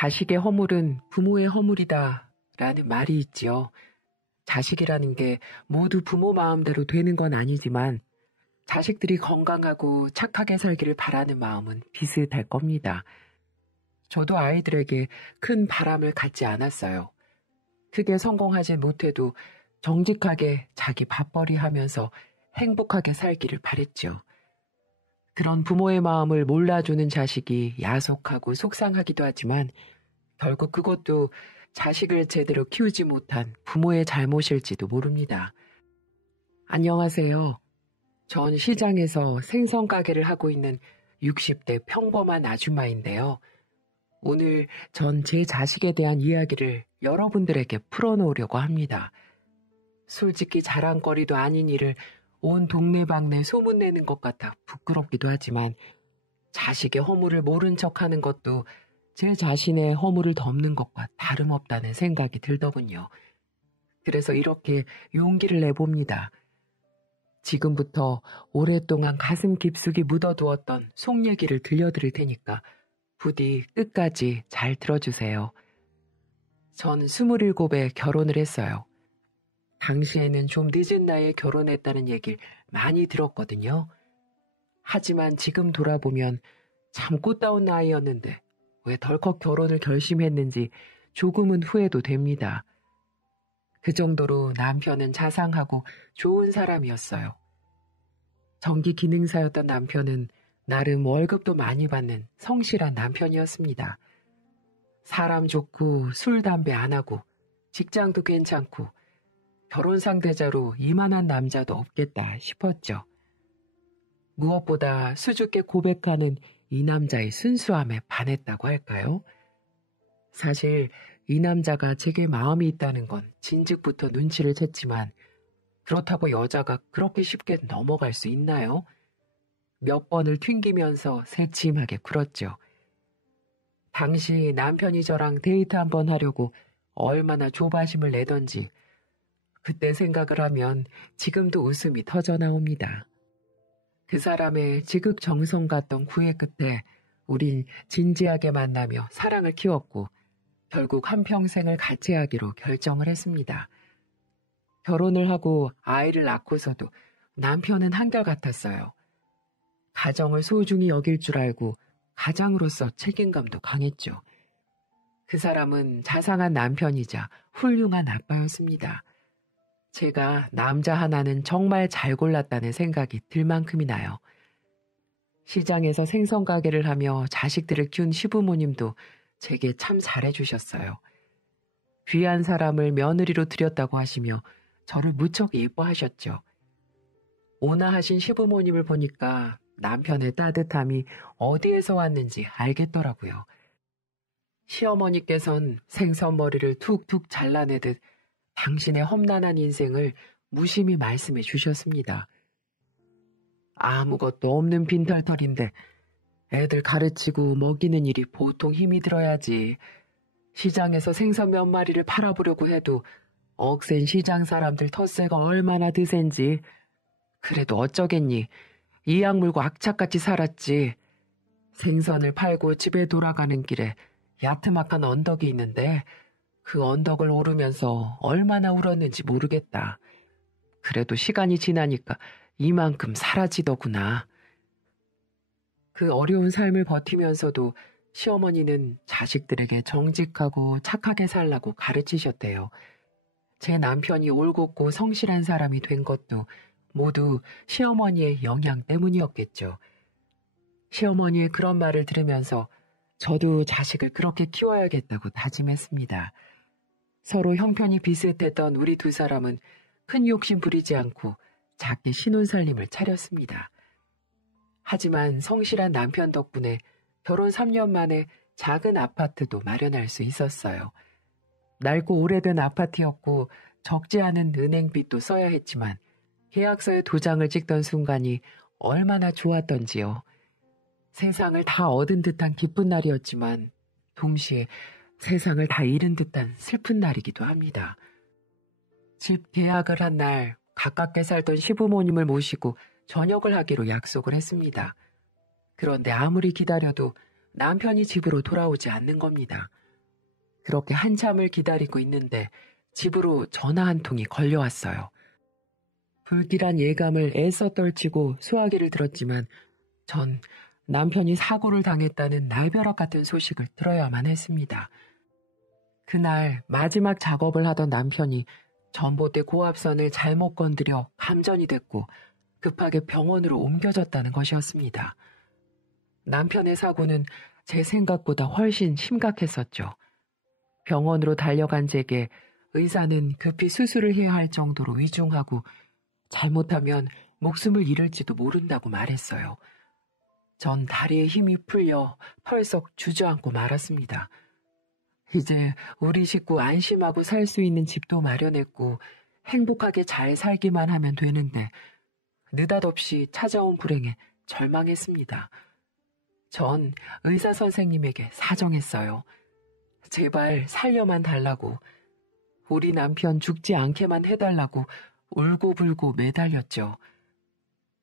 자식의 허물은 부모의 허물이다 라는 말이 있지요. 자식이라는 게 모두 부모 마음대로 되는 건 아니지만 자식들이 건강하고 착하게 살기를 바라는 마음은 비슷할 겁니다. 저도 아이들에게 큰 바람을 갖지 않았어요. 크게 성공하진 못해도 정직하게 자기 밥벌이 하면서 행복하게 살기를 바랬죠. 그런 부모의 마음을 몰라주는 자식이 야속하고 속상하기도 하지만 결국 그것도 자식을 제대로 키우지 못한 부모의 잘못일지도 모릅니다. 안녕하세요. 전 시장에서 생선 가게를 하고 있는 60대 평범한 아줌마인데요. 오늘 전 제 자식에 대한 이야기를 여러분들에게 풀어놓으려고 합니다. 솔직히 자랑거리도 아닌 일을 온 동네방네 소문내는 것 같아 부끄럽기도 하지만 자식의 허물을 모른 척하는 것도 제 자신의 허물을 덮는 것과 다름없다는 생각이 들더군요. 그래서 이렇게 용기를 내봅니다. 지금부터 오랫동안 가슴 깊숙이 묻어두었던 속 얘기를 들려드릴 테니까 부디 끝까지 잘 들어주세요. 전 27에 결혼을 했어요. 당시에는 좀 늦은 나이에 결혼했다는 얘기를 많이 들었거든요. 하지만 지금 돌아보면 참 꽃다운 나이였는데 왜 덜컥 결혼을 결심했는지 조금은 후회도 됩니다. 그 정도로 남편은 자상하고 좋은 사람이었어요. 전기 기능사였던 남편은 나름 월급도 많이 받는 성실한 남편이었습니다. 사람 좋고 술, 담배 안 하고 직장도 괜찮고 결혼 상대자로 이만한 남자도 없겠다 싶었죠. 무엇보다 수줍게 고백하는 이 남자의 순수함에 반했다고 할까요? 사실 이 남자가 제게 마음이 있다는 건 진즉부터 눈치를 챘지만 그렇다고 여자가 그렇게 쉽게 넘어갈 수 있나요? 몇 번을 튕기면서 새침하게 굴었죠. 당시 남편이 저랑 데이트 한번 하려고 얼마나 조바심을 내던지 그때 생각을 하면 지금도 웃음이 터져 나옵니다. 그 사람의 지극정성 같던 구애 끝에 우린 진지하게 만나며 사랑을 키웠고 결국 한평생을 같이 하기로 결정을 했습니다. 결혼을 하고 아이를 낳고서도 남편은 한결같았어요. 가정을 소중히 여길 줄 알고 가장으로서 책임감도 강했죠. 그 사람은 자상한 남편이자 훌륭한 아빠였습니다. 제가 남자 하나는 정말 잘 골랐다는 생각이 들 만큼이 나요. 시장에서 생선 가게를 하며 자식들을 키운 시부모님도 제게 참 잘해주셨어요. 귀한 사람을 며느리로 들였다고 하시며 저를 무척 예뻐하셨죠. 온화하신 시부모님을 보니까 남편의 따뜻함이 어디에서 왔는지 알겠더라고요. 시어머니께선 생선머리를 툭툭 잘라내듯 당신의 험난한 인생을 무심히 말씀해 주셨습니다. 아무것도 없는 빈털털인데 애들 가르치고 먹이는 일이 보통 힘이 들어야지. 시장에서 생선 몇 마리를 팔아보려고 해도 억센 시장 사람들 텃세가 얼마나 드센지. 그래도 어쩌겠니. 이악 물고 악착같이 살았지. 생선을 팔고 집에 돌아가는 길에 야트막한 언덕이 있는데 그 언덕을 오르면서 얼마나 울었는지 모르겠다. 그래도 시간이 지나니까 이만큼 사라지더구나. 그 어려운 삶을 버티면서도 시어머니는 자식들에게 정직하고 착하게 살라고 가르치셨대요. 제 남편이 올곧고 성실한 사람이 된 것도 모두 시어머니의 영향 때문이었겠죠. 시어머니의 그런 말을 들으면서 저도 자식을 그렇게 키워야겠다고 다짐했습니다. 서로 형편이 비슷했던 우리 두 사람은 큰 욕심 부리지 않고 작게 신혼살림을 차렸습니다. 하지만 성실한 남편 덕분에 결혼 3년 만에 작은 아파트도 마련할 수 있었어요. 낡고 오래된 아파트였고 적지 않은 은행빚도 써야 했지만 계약서에 도장을 찍던 순간이 얼마나 좋았던지요. 세상을 다 얻은 듯한 기쁜 날이었지만 동시에 세상을 다 잃은 듯한 슬픈 날이기도 합니다. 집 계약을 한 날 가깝게 살던 시부모님을 모시고 저녁을 하기로 약속을 했습니다. 그런데 아무리 기다려도 남편이 집으로 돌아오지 않는 겁니다. 그렇게 한참을 기다리고 있는데 집으로 전화 한 통이 걸려왔어요. 불길한 예감을 애써 떨치고 수화기를 들었지만 전 남편이 사고를 당했다는 날벼락 같은 소식을 들어야만 했습니다. 그날 마지막 작업을 하던 남편이 전봇대 고압선을 잘못 건드려 감전이 됐고 급하게 병원으로 옮겨졌다는 것이었습니다. 남편의 사고는 제 생각보다 훨씬 심각했었죠. 병원으로 달려간 제게 의사는 급히 수술을 해야 할 정도로 위중하고 잘못하면 목숨을 잃을지도 모른다고 말했어요. 전 다리에 힘이 풀려 펄썩 주저앉고 말았습니다. 이제 우리 식구 안심하고 살 수 있는 집도 마련했고 행복하게 잘 살기만 하면 되는데 느닷없이 찾아온 불행에 절망했습니다. 전 의사 선생님에게 사정했어요. 제발 살려만 달라고, 우리 남편 죽지 않게만 해달라고 울고불고 매달렸죠.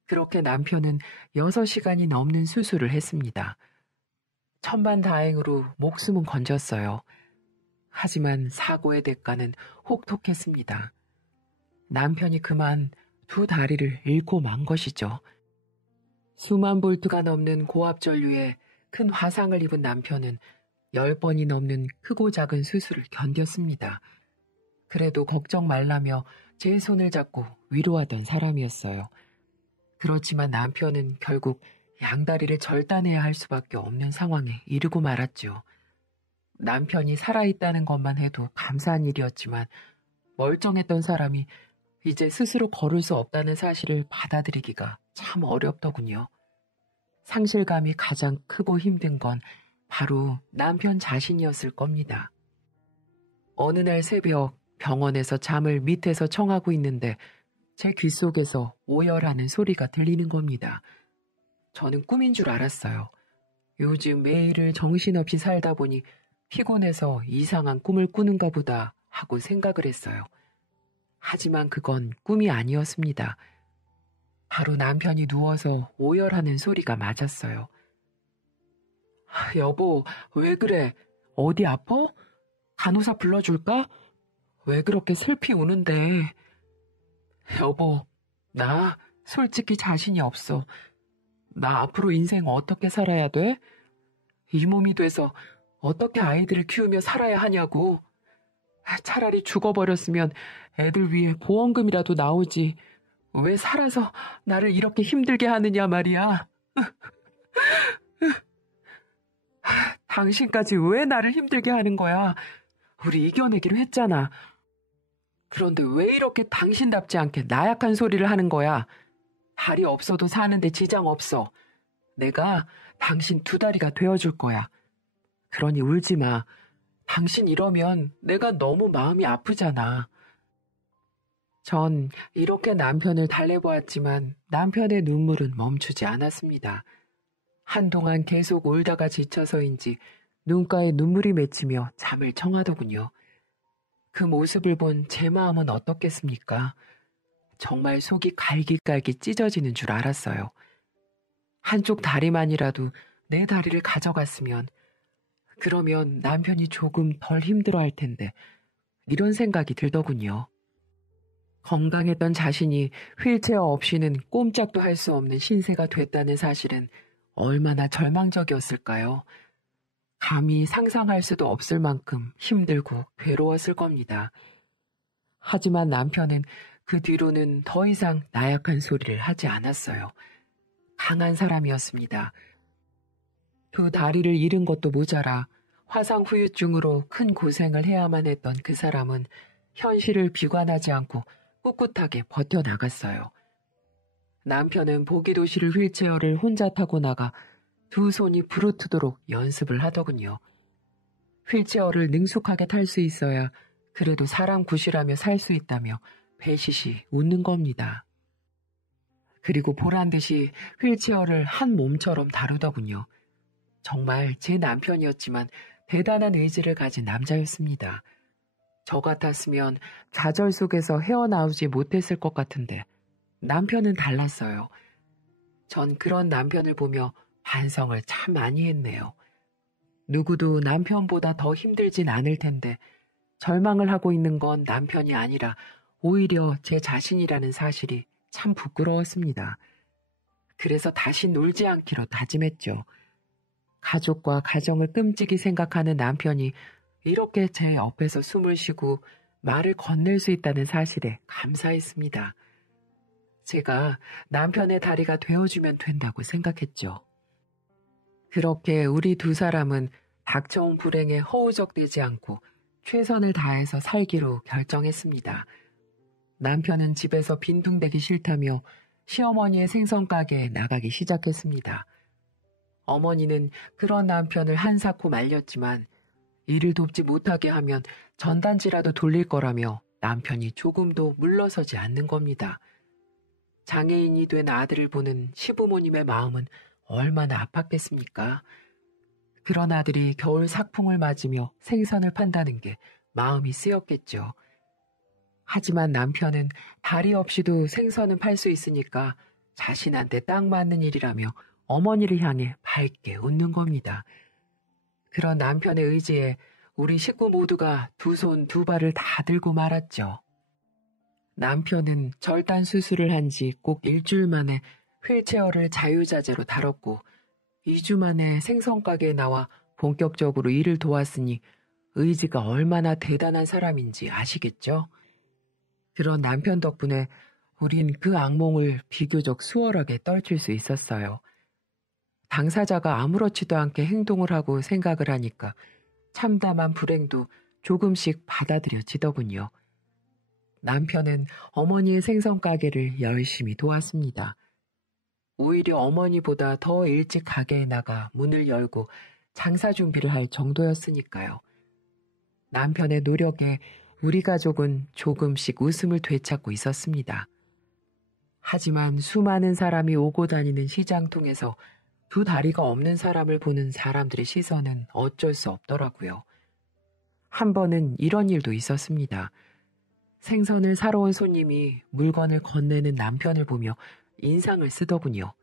그렇게 남편은 6시간이 넘는 수술을 했습니다. 천만다행으로 목숨은 건졌어요. 하지만 사고의 대가는 혹독했습니다. 남편이 그만 2 다리를 잃고 만 것이죠. 수만 볼트가 넘는 고압 전류에 큰 화상을 입은 남편은 10번이 넘는 크고 작은 수술을 견뎠습니다. 그래도 걱정 말라며 제 손을 잡고 위로하던 사람이었어요. 그렇지만 남편은 결국 양다리를 절단해야 할 수밖에 없는 상황에 이르고 말았죠. 남편이 살아있다는 것만 해도 감사한 일이었지만 멀쩡했던 사람이 이제 스스로 걸을 수 없다는 사실을 받아들이기가 참 어렵더군요. 상실감이 가장 크고 힘든 건 바로 남편 자신이었을 겁니다. 어느 날 새벽 병원에서 잠을 밑에서 청하고 있는데 제 귓속에서 오열하는 소리가 들리는 겁니다. 저는 꿈인 줄 알았어요. 요즘 매일을 정신없이 살다 보니 피곤해서 이상한 꿈을 꾸는가 보다 하고 생각을 했어요. 하지만 그건 꿈이 아니었습니다. 바로 남편이 누워서 오열하는 소리가 맞았어요. 여보, 왜 그래? 어디 아파? 간호사 불러줄까? 왜 그렇게 슬피 우는데? 여보, 나 솔직히 자신이 없어. 나 앞으로 인생 어떻게 살아야 돼? 이 몸이 돼서 어떻게 아이들을 키우며 살아야 하냐고. 차라리 죽어버렸으면 애들 위해 보험금이라도 나오지. 왜 살아서 나를 이렇게 힘들게 하느냐 말이야. 당신까지 왜 나를 힘들게 하는 거야? 우리 이겨내기로 했잖아. 그런데 왜 이렇게 당신답지 않게 나약한 소리를 하는 거야? 다리 없어도 사는데 지장 없어. 내가 당신 2 다리가 되어줄 거야. 그러니 울지 마. 당신 이러면 내가 너무 마음이 아프잖아. 전 이렇게 남편을 달래보았지만 남편의 눈물은 멈추지 않았습니다. 한동안 계속 울다가 지쳐서인지 눈가에 눈물이 맺히며 잠을 청하더군요. 그 모습을 본 제 마음은 어떻겠습니까? 정말 속이 갈기갈기 찢어지는 줄 알았어요. 한쪽 다리만이라도 내 다리를 가져갔으면, 그러면 남편이 조금 덜 힘들어할 텐데, 이런 생각이 들더군요. 건강했던 자신이 휠체어 없이는 꼼짝도 할 수 없는 신세가 됐다는 사실은 얼마나 절망적이었을까요? 감히 상상할 수도 없을 만큼 힘들고 괴로웠을 겁니다. 하지만 남편은 그 뒤로는 더 이상 나약한 소리를 하지 않았어요. 강한 사람이었습니다. 2 다리를 잃은 것도 모자라 화상 후유증으로 큰 고생을 해야만 했던 그 사람은 현실을 비관하지 않고 꿋꿋하게 버텨나갔어요. 남편은 보기도실 휠체어를 혼자 타고 나가 2 손이 부르트도록 연습을 하더군요. 휠체어를 능숙하게 탈 수 있어야 그래도 사람 구실하며 살 수 있다며 배시시 웃는 겁니다. 그리고 보란듯이 휠체어를 한 몸처럼 다루더군요. 정말 제 남편이었지만 대단한 의지를 가진 남자였습니다. 저 같았으면 좌절 속에서 헤어나오지 못했을 것 같은데 남편은 달랐어요. 전 그런 남편을 보며 반성을 참 많이 했네요. 누구도 남편보다 더 힘들진 않을 텐데 절망을 하고 있는 건 남편이 아니라 오히려 제 자신이라는 사실이 참 부끄러웠습니다. 그래서 다시 놀지 않기로 다짐했죠. 가족과 가정을 끔찍이 생각하는 남편이 이렇게 제 옆에서 숨을 쉬고 말을 건넬 수 있다는 사실에 감사했습니다. 제가 남편의 다리가 되어주면 된다고 생각했죠. 그렇게 우리 두 사람은 닥쳐온 불행에 허우적대지 않고 최선을 다해서 살기로 결정했습니다. 남편은 집에서 빈둥대기 싫다며 시어머니의 생선 가게에 나가기 시작했습니다. 어머니는 그런 남편을 한사코 말렸지만 일을 돕지 못하게 하면 전단지라도 돌릴 거라며 남편이 조금도 물러서지 않는 겁니다. 장애인이 된 아들을 보는 시부모님의 마음은 얼마나 아팠겠습니까? 그런 아들이 겨울 삭풍을 맞으며 생선을 판다는 게 마음이 쓰였겠죠. 하지만 남편은 다리 없이도 생선은 팔 수 있으니까 자신한테 딱 맞는 일이라며 어머니를 향해 밝게 웃는 겁니다. 그런 남편의 의지에 우리 식구 모두가 두 손 두 발을 다 들고 말았죠. 남편은 절단 수술을 한 지 꼭 일주일 만에 휠체어를 자유자재로 다뤘고 2주 만에 생선가게에 나와 본격적으로 일을 도왔으니 의지가 얼마나 대단한 사람인지 아시겠죠? 그런 남편 덕분에 우린 그 악몽을 비교적 수월하게 떨칠 수 있었어요. 당사자가 아무렇지도 않게 행동을 하고 생각을 하니까 참담한 불행도 조금씩 받아들여지더군요. 남편은 어머니의 생선 가게를 열심히 도왔습니다. 오히려 어머니보다 더 일찍 가게에 나가 문을 열고 장사 준비를 할 정도였으니까요. 남편의 노력에 우리 가족은 조금씩 웃음을 되찾고 있었습니다. 하지만 수많은 사람이 오고 다니는 시장통에서 두 다리가 없는 사람을 보는 사람들의 시선은 어쩔 수 없더라고요. 한 번은 이런 일도 있었습니다. 생선을 사러 온 손님이 물건을 건네는 남편을 보며 인상을 쓰더군요.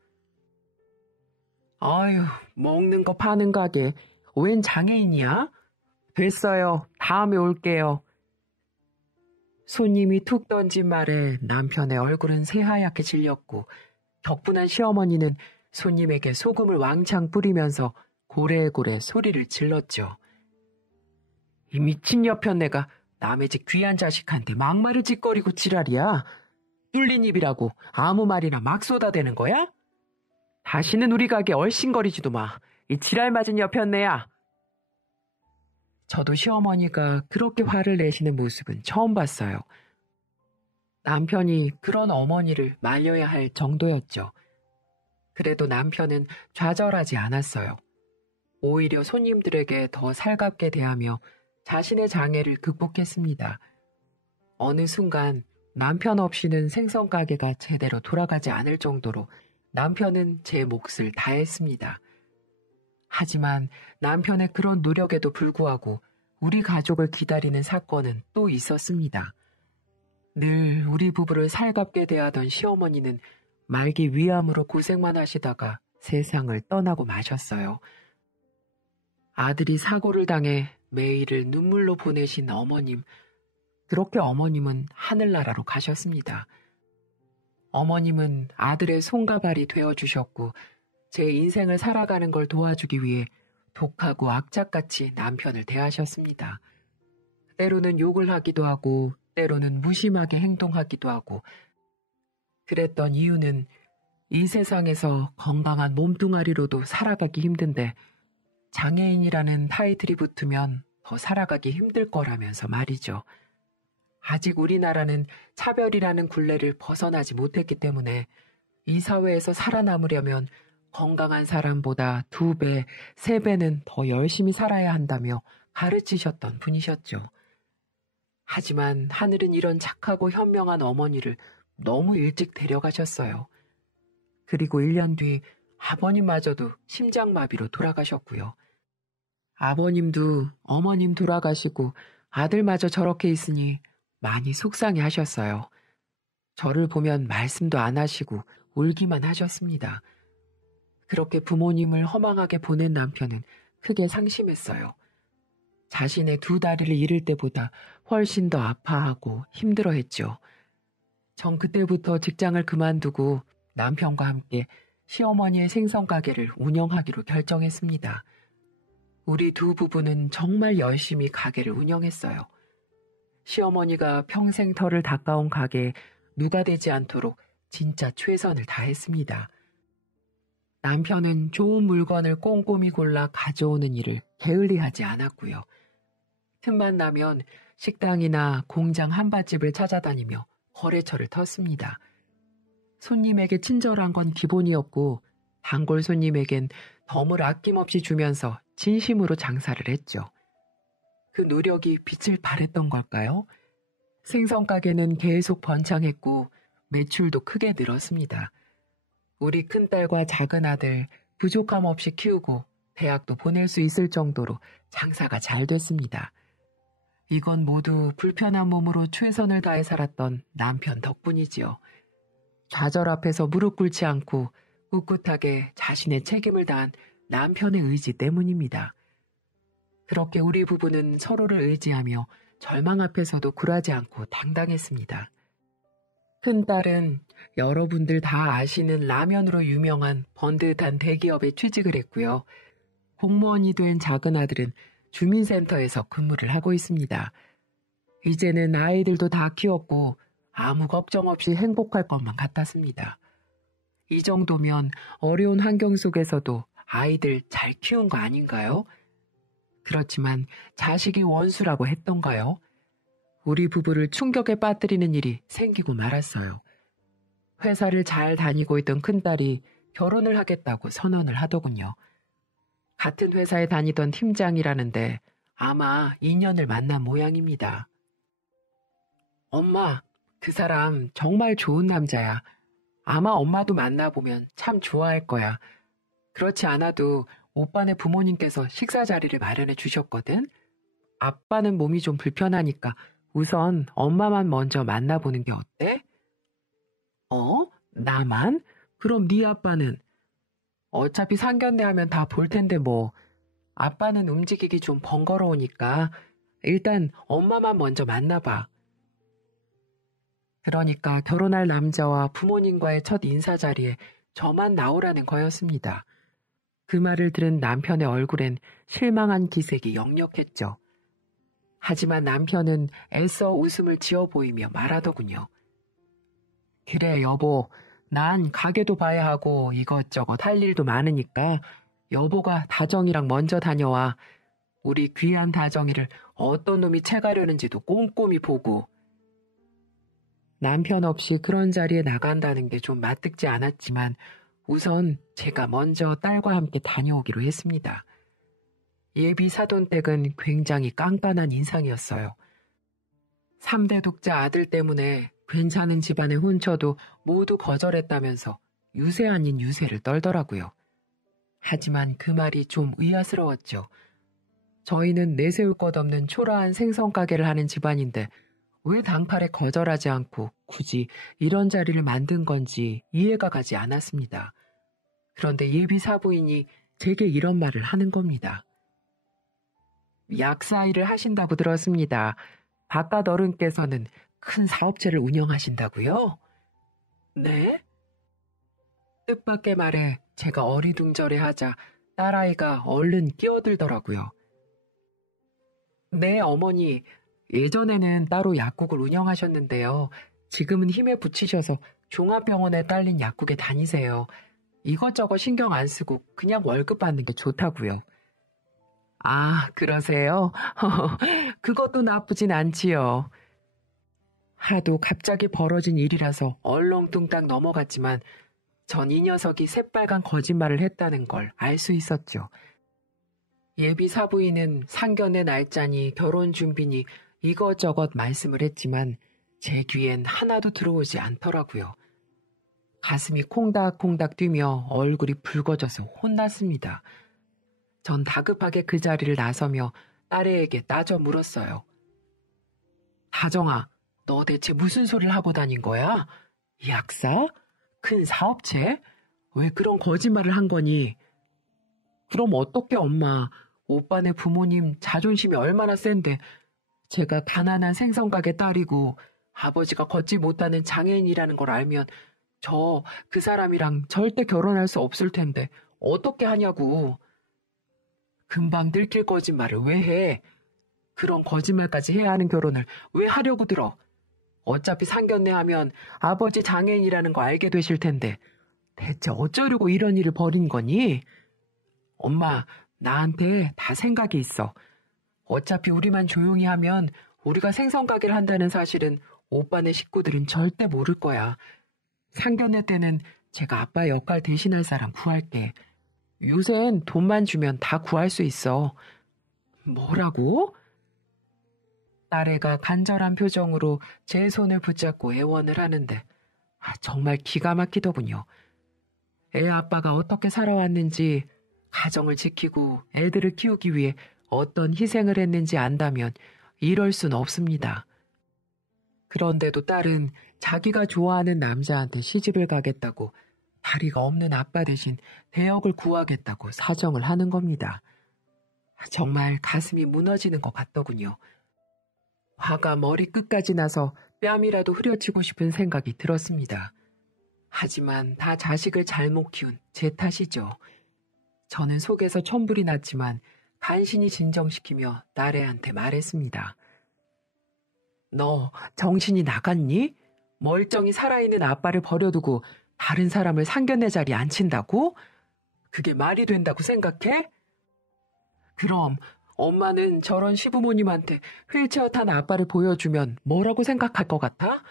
아유, 먹는 거 파는 가게 웬 장애인이야? 됐어요. 다음에 올게요. 손님이 툭 던진 말에 남편의 얼굴은 새하얗게 질렸고 격분한 시어머니는 손님에게 소금을 왕창 뿌리면서 고래고래 소리를 질렀죠. 이 미친 여편네가 남의 집 귀한 자식한테 막말을 짓거리고 지랄이야. 뚫린 입이라고 아무 말이나 막 쏟아대는 거야? 다시는 우리 가게 얼씬거리지도 마. 이 지랄 맞은 여편네야. 저도 시어머니가 그렇게 화를 내시는 모습은 처음 봤어요. 남편이 그런 어머니를 말려야 할 정도였죠. 그래도 남편은 좌절하지 않았어요. 오히려 손님들에게 더 살갑게 대하며 자신의 장애를 극복했습니다. 어느 순간 남편 없이는 생선 가게가 제대로 돌아가지 않을 정도로 남편은 제 몫을 다했습니다. 하지만 남편의 그런 노력에도 불구하고 우리 가족을 기다리는 사건은 또 있었습니다. 늘 우리 부부를 살갑게 대하던 시어머니는 말기 위암으로 고생만 하시다가 세상을 떠나고 마셨어요. 아들이 사고를 당해 매일을 눈물로 보내신 어머님, 그렇게 어머님은 하늘나라로 가셨습니다. 어머님은 아들의 손과 발이 되어주셨고 제 인생을 살아가는 걸 도와주기 위해 독하고 악착같이 남편을 대하셨습니다. 때로는 욕을 하기도 하고 때로는 무심하게 행동하기도 하고 그랬던 이유는 이 세상에서 건강한 몸뚱아리로도 살아가기 힘든데 장애인이라는 타이틀이 붙으면 더 살아가기 힘들 거라면서 말이죠. 아직 우리나라는 차별이라는 굴레를 벗어나지 못했기 때문에 이 사회에서 살아남으려면 건강한 사람보다 2배, 3배는 더 열심히 살아야 한다며 가르치셨던 분이셨죠. 하지만 하늘은 이런 착하고 현명한 어머니를 너무 일찍 데려가셨어요. 그리고 1년 뒤 아버님마저도 심장마비로 돌아가셨고요. 아버님도 어머님 돌아가시고 아들마저 저렇게 있으니 많이 속상해 하셨어요. 저를 보면 말씀도 안 하시고 울기만 하셨습니다. 그렇게 부모님을 허망하게 보낸 남편은 크게 상심했어요. 자신의 두 다리를 잃을 때보다 훨씬 더 아파하고 힘들어했죠. 전 그때부터 직장을 그만두고 남편과 함께 시어머니의 생선가게를 운영하기로 결정했습니다. 우리 두 부부는 정말 열심히 가게를 운영했어요. 시어머니가 평생 털을 닦아온 가게에 누가 되지 않도록 진짜 최선을 다했습니다. 남편은 좋은 물건을 꼼꼼히 골라 가져오는 일을 게을리하지 않았고요. 틈만 나면 식당이나 공장 한밭집을 찾아다니며 거래처를 텄습니다. 손님에게 친절한 건 기본이었고 단골 손님에겐 덤을 아낌없이 주면서 진심으로 장사를 했죠. 그 노력이 빛을 발했던 걸까요? 생선가게는 계속 번창했고 매출도 크게 늘었습니다. 우리 큰딸과 작은아들 부족함 없이 키우고 대학도 보낼 수 있을 정도로 장사가 잘 됐습니다. 이건 모두 불편한 몸으로 최선을 다해 살았던 남편 덕분이지요. 좌절 앞에서 무릎 꿇지 않고 꿋꿋하게 자신의 책임을 다한 남편의 의지 때문입니다. 그렇게 우리 부부는 서로를 의지하며 절망 앞에서도 굴하지 않고 당당했습니다. 큰딸은 여러분들 다 아시는 라면으로 유명한 번듯한 대기업에 취직을 했고요. 공무원이 된 작은아들은 주민센터에서 근무를 하고 있습니다. 이제는 아이들도 다 키웠고 아무 걱정 없이 행복할 것만 같았습니다. 이 정도면 어려운 환경 속에서도 아이들 잘 키운 거 아닌가요? 그렇지만 자식이 원수라고 했던가요? 우리 부부를 충격에 빠뜨리는 일이 생기고 말았어요. 회사를 잘 다니고 있던 큰딸이 결혼을 하겠다고 선언을 하더군요. 같은 회사에 다니던 팀장이라는데 아마 인연을 만난 모양입니다. 엄마, 그 사람 정말 좋은 남자야. 아마 엄마도 만나보면 참 좋아할 거야. 그렇지 않아도 오빠네 부모님께서 식사 자리를 마련해 주셨거든. 아빠는 몸이 좀 불편하니까 우선 엄마만 먼저 만나보는 게 어때? 나만? 그럼 네 아빠는? 어차피 상견례 하면 다 볼 텐데 뭐. 아빠는 움직이기 좀 번거로우니까 일단 엄마만 먼저 만나봐. 그러니까 결혼할 남자와 부모님과의 첫 인사 자리에 저만 나오라는 거였습니다. 그 말을 들은 남편의 얼굴엔 실망한 기색이 역력했죠. 하지만 남편은 애써 웃음을 지어 보이며 말하더군요. 그래 여보, 난 가게도 봐야 하고 이것저것 할 일도 많으니까 여보가 다정이랑 먼저 다녀와. 우리 귀한 다정이를 어떤 놈이 채가려는지도 꼼꼼히 보고. 남편 없이 그런 자리에 나간다는 게 좀 맞득지 않았지만 우선 제가 먼저 딸과 함께 다녀오기로 했습니다. 예비 사돈댁은 굉장히 깐깐한 인상이었어요. 3대 독자 아들 때문에 괜찮은 집안에 혼처도 모두 거절했다면서 유세 아닌 유세를 떨더라고요. 하지만 그 말이 좀 의아스러웠죠. 저희는 내세울 것 없는 초라한 생선가게를 하는 집안인데 왜 단칼에 거절하지 않고 굳이 이런 자리를 만든 건지 이해가 가지 않았습니다. 그런데 예비 사부인이 제게 이런 말을 하는 겁니다. 약사 일을 하신다고 들었습니다. 바깥 어른께서는 큰 사업체를 운영하신다고요? 네? 뜻밖의 말에 제가 어리둥절해하자 딸아이가 얼른 끼어들더라고요. 네, 어머니. 예전에는 따로 약국을 운영하셨는데요. 지금은 힘에 부치셔서 종합병원에 딸린 약국에 다니세요. 이것저것 신경 안 쓰고 그냥 월급 받는 게 좋다고요. 아, 그러세요? 그것도 나쁘진 않지요. 하도 갑자기 벌어진 일이라서 얼렁뚱땅 넘어갔지만 전 이 녀석이 새빨간 거짓말을 했다는 걸 알 수 있었죠. 예비 사부인은 상견례 날짜니 결혼 준비니 이것저것 말씀을 했지만 제 귀엔 하나도 들어오지 않더라고요. 가슴이 콩닥콩닥 뛰며 얼굴이 붉어져서 혼났습니다. 전 다급하게 그 자리를 나서며 딸애에게 따져 물었어요. 다정아, 너 대체 무슨 소리를 하고 다닌 거야? 약사? 큰 사업체? 왜 그런 거짓말을 한 거니? 그럼 어떻게 엄마, 오빠네 부모님 자존심이 얼마나 센데 제가 가난한 생성각의 딸이고 아버지가 걷지 못하는 장애인이라는 걸 알면 저 그 사람이랑 절대 결혼할 수 없을 텐데 어떻게 하냐고. 금방 들킬 거짓말을 왜 해? 그런 거짓말까지 해야 하는 결혼을 왜 하려고 들어? 어차피 상견례 하면 아버지 장애인이라는 거 알게 되실 텐데 대체 어쩌려고 이런 일을 벌인 거니? 엄마, 나한테 다 생각이 있어. 어차피 우리만 조용히 하면 우리가 생선가게를 한다는 사실은 오빠네 식구들은 절대 모를 거야. 상견례 때는 제가 아빠 역할 대신할 사람 구할게. 요샌 돈만 주면 다 구할 수 있어. 뭐라고? 딸애가 간절한 표정으로 제 손을 붙잡고 애원을 하는데 정말 기가 막히더군요. 애 아빠가 어떻게 살아왔는지, 가정을 지키고 애들을 키우기 위해 어떤 희생을 했는지 안다면 이럴 순 없습니다. 그런데도 딸은 자기가 좋아하는 남자한테 시집을 가겠다고 다리가 없는 아빠 대신 대역을 구하겠다고 사정을 하는 겁니다. 정말 가슴이 무너지는 것 같더군요. 화가 머리끝까지 나서 뺨이라도 후려치고 싶은 생각이 들었습니다. 하지만 다 자식을 잘못 키운 제 탓이죠. 저는 속에서 천불이 났지만 간신히 진정시키며 딸애한테 말했습니다. 너 정신이 나갔니? 멀쩡히 살아있는 아빠를 버려두고 다른 사람을 상견례 자리에 앉힌다고? 그게 말이 된다고 생각해? 그럼 엄마는 저런 시부모님한테 휠체어 탄 아빠를 보여주면 뭐라고 생각할 것 같아?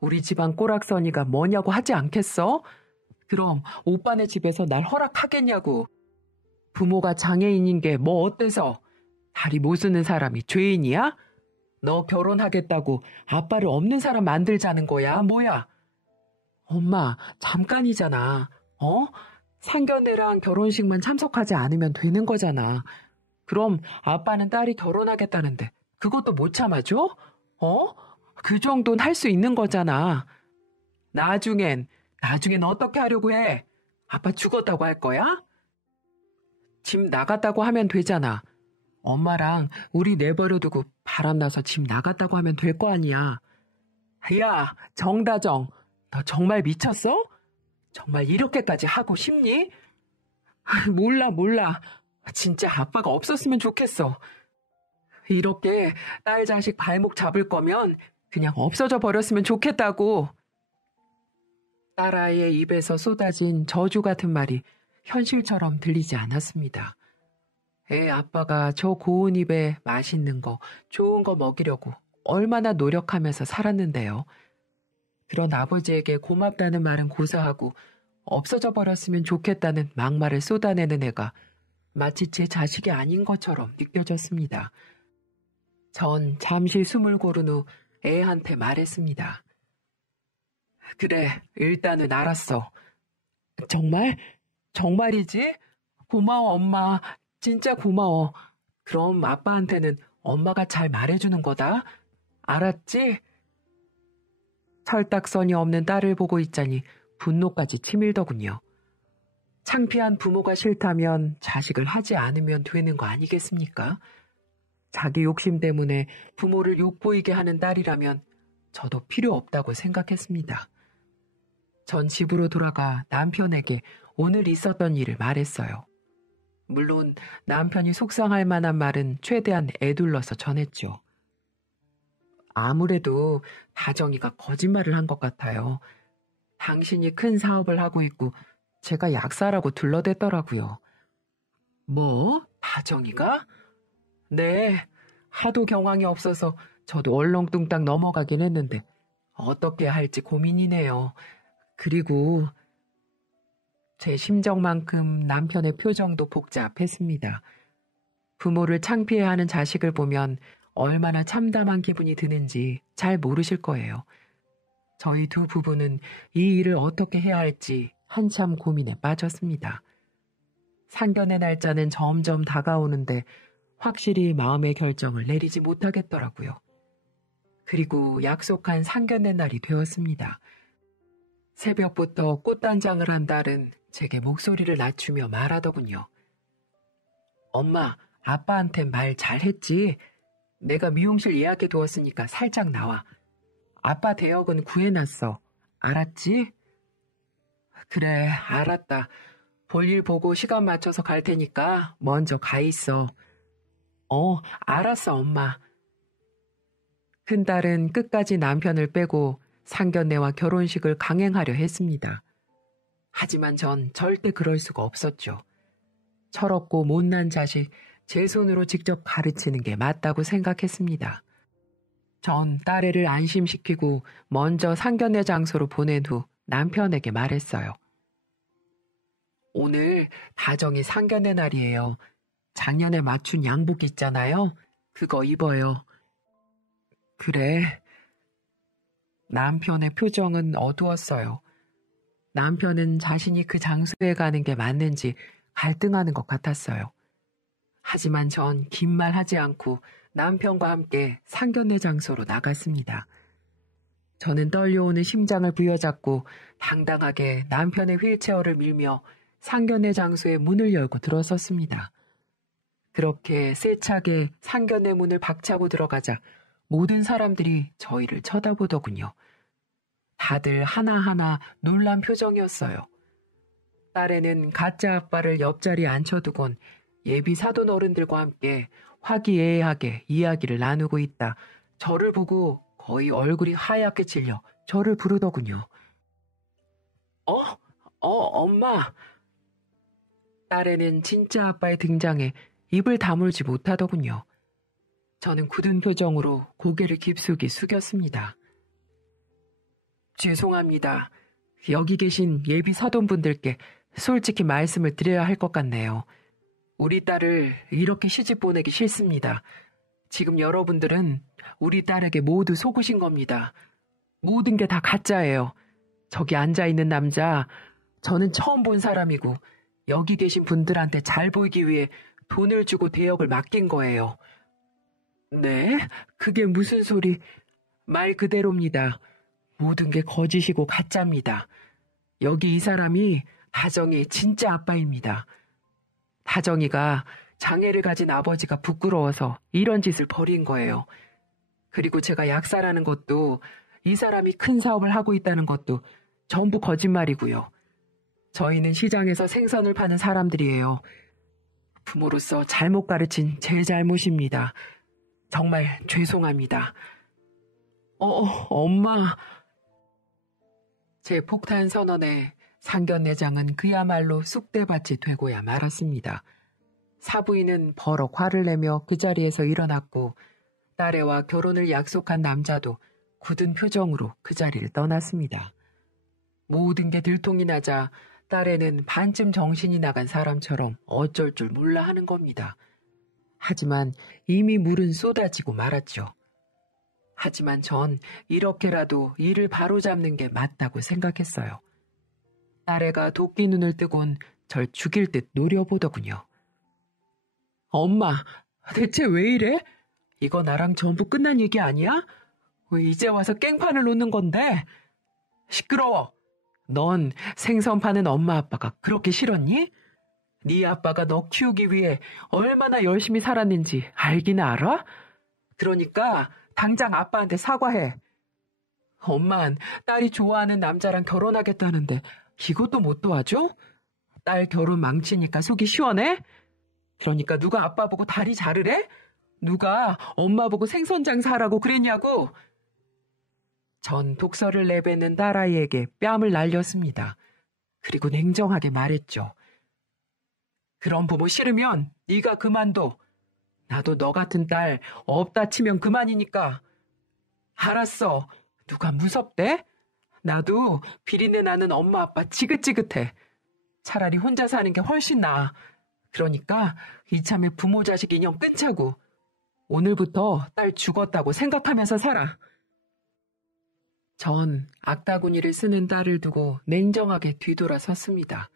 우리 집안 꼬락서니가 뭐냐고 하지 않겠어? 그럼 오빠네 집에서 날 허락하겠냐고. 부모가 장애인인 게 뭐 어때서? 다리 못 쓰는 사람이 죄인이야? 너 결혼하겠다고 아빠를 없는 사람 만들자는 거야? 뭐야? 엄마, 잠깐이잖아. 상견례랑 결혼식만 참석하지 않으면 되는 거잖아. 그럼 아빠는 딸이 결혼하겠다는데 그것도 못 참아줘? 그 정도는 할 수 있는 거잖아. 나중엔 어떻게 하려고 해? 아빠 죽었다고 할 거야? 집 나갔다고 하면 되잖아. 엄마랑 우리 내버려두고 바람나서 집 나갔다고 하면 될 거 아니야. 야, 정다정, 너 정말 미쳤어? 정말 이렇게까지 하고 싶니? 몰라. 진짜 아빠가 없었으면 좋겠어. 이렇게 딸 자식 발목 잡을 거면 그냥 없어져 버렸으면 좋겠다고. 딸아이의 입에서 쏟아진 저주 같은 말이 현실처럼 들리지 않았습니다. 애 아빠가 저 고운 입에 맛있는 거, 좋은 거 먹이려고 얼마나 노력하면서 살았는데요. 그런 아버지에게 고맙다는 말은 고사하고 없어져 버렸으면 좋겠다는 막말을 쏟아내는 애가 마치 제 자식이 아닌 것처럼 느껴졌습니다. 전 잠시 숨을 고른 후 애한테 말했습니다. 그래, 일단은 알았어. 정말? 정말이지? 고마워, 엄마. 진짜 고마워. 그럼 아빠한테는 엄마가 잘 말해주는 거다. 알았지? 철딱서니 없는 딸을 보고 있자니 분노까지 치밀더군요. 창피한 부모가 싫다면 자식을 하지 않으면 되는 거 아니겠습니까? 자기 욕심 때문에 부모를 욕보이게 하는 딸이라면 저도 필요 없다고 생각했습니다. 전 집으로 돌아가 남편에게 오늘 있었던 일을 말했어요. 물론 남편이 속상할 만한 말은 최대한 애둘러서 전했죠. 아무래도 다정이가 거짓말을 한 것 같아요. 당신이 큰 사업을 하고 있고 제가 약사라고 둘러댔더라고요. 뭐? 다정이가? 네, 하도 경황이 없어서 저도 얼렁뚱땅 넘어가긴 했는데 어떻게 할지 고민이네요. 그리고 제 심정만큼 남편의 표정도 복잡했습니다. 부모를 창피해하는 자식을 보면 얼마나 참담한 기분이 드는지 잘 모르실 거예요. 저희 두 부부는 이 일을 어떻게 해야 할지 한참 고민에 빠졌습니다. 상견례 날짜는 점점 다가오는데 확실히 마음의 결정을 내리지 못하겠더라고요. 그리고 약속한 상견례 날이 되었습니다. 새벽부터 꽃단장을 한 딸은 제게 목소리를 낮추며 말하더군요. 엄마, 아빠한테 말 잘했지. 내가 미용실 예약해 두었으니까 살짝 나와. 아빠 대역은 구해놨어. 알았지? 그래, 알았다. 볼일 보고 시간 맞춰서 갈 테니까 먼저 가 있어. 알았어, 엄마. 큰딸은 끝까지 남편을 빼고 상견례와 결혼식을 강행하려 했습니다. 하지만 전 절대 그럴 수가 없었죠. 철없고 못난 자식 제 손으로 직접 가르치는 게 맞다고 생각했습니다. 전 딸애를 안심시키고 먼저 상견례 장소로 보낸 후 남편에게 말했어요. 오늘 다정이 상견례 날이에요. 작년에 맞춘 양복 있잖아요. 그거 입어요. 그래. 남편의 표정은 어두웠어요. 남편은 자신이 그 장소에 가는 게 맞는지 갈등하는 것 같았어요. 하지만 전 긴 말 하지 않고 남편과 함께 상견례 장소로 나갔습니다. 저는 떨려오는 심장을 부여잡고 당당하게 남편의 휠체어를 밀며 상견례 장소의 문을 열고 들어섰습니다. 그렇게 세차게 상견례 문을 박차고 들어가자 모든 사람들이 저희를 쳐다보더군요. 다들 하나하나 놀란 표정이었어요. 딸애는 가짜 아빠를 옆자리에 앉혀두곤 예비 사돈 어른들과 함께 화기애애하게 이야기를 나누고 있다 저를 보고 거의 얼굴이 하얗게 질려 저를 부르더군요. 엄마. 딸애는 진짜 아빠의 등장에 입을 다물지 못하더군요. 저는 굳은 표정으로 고개를 깊숙이 숙였습니다. 죄송합니다. 여기 계신 예비 사돈분들께 솔직히 말씀을 드려야 할 것 같네요. 우리 딸을 이렇게 시집 보내기 싫습니다. 지금 여러분들은 우리 딸에게 모두 속으신 겁니다. 모든 게 다 가짜예요. 저기 앉아있는 남자, 저는 처음 본 사람이고 여기 계신 분들한테 잘 보이기 위해 돈을 주고 대역을 맡긴 거예요. 네? 그게 무슨 소리? 말 그대로입니다. 모든 게 거짓이고 가짜입니다. 여기 이 사람이 다정이 진짜 아빠입니다. 다정이가 장애를 가진 아버지가 부끄러워서 이런 짓을 벌인 거예요. 그리고 제가 약사라는 것도 이 사람이 큰 사업을 하고 있다는 것도 전부 거짓말이고요. 저희는 시장에서 생선을 파는 사람들이에요. 부모로서 잘못 가르친 제 잘못입니다. 정말 죄송합니다. 엄마. 제 폭탄 선언에 상견례장은 그야말로 쑥대밭이 되고야 말았습니다. 사부인은 버럭 화를 내며 그 자리에서 일어났고 딸애와 결혼을 약속한 남자도 굳은 표정으로 그 자리를 떠났습니다. 모든 게 들통이 나자 딸애는 반쯤 정신이 나간 사람처럼 어쩔 줄 몰라 하는 겁니다. 하지만 이미 물은 쏟아지고 말았죠. 하지만 전 이렇게라도 일을 바로잡는 게 맞다고 생각했어요. 딸애가 도끼 눈을 뜨곤 절 죽일 듯 노려보더군요. 엄마, 대체 왜 이래? 이거 나랑 전부 끝난 얘기 아니야? 왜 이제 와서 깽판을 놓는 건데? 시끄러워. 넌 생선 파는 엄마 아빠가 그렇게 싫었니? 네 아빠가 너 키우기 위해 얼마나 열심히 살았는지 알긴 알아? 그러니까 당장 아빠한테 사과해. 엄만 딸이 좋아하는 남자랑 결혼하겠다는데 이것도 못 도와줘? 딸 결혼 망치니까 속이 시원해? 그러니까 누가 아빠 보고 다리 자르래? 누가 엄마 보고 생선 장사하라고 그랬냐고? 전 독서를 내뱉는 딸아이에게 뺨을 날렸습니다. 그리고 냉정하게 말했죠. 그런 부모 싫으면 네가 그만둬. 나도 너 같은 딸 없다 치면 그만이니까. 알았어. 누가 무섭대? 나도 비린내 나는 엄마 아빠 지긋지긋해. 차라리 혼자 사는 게 훨씬 나아. 그러니까 이참에 부모 자식 인연 끊자고. 오늘부터 딸 죽었다고 생각하면서 살아. 전 악다구니를 쓰는 딸을 두고 냉정하게 뒤돌아섰습니다.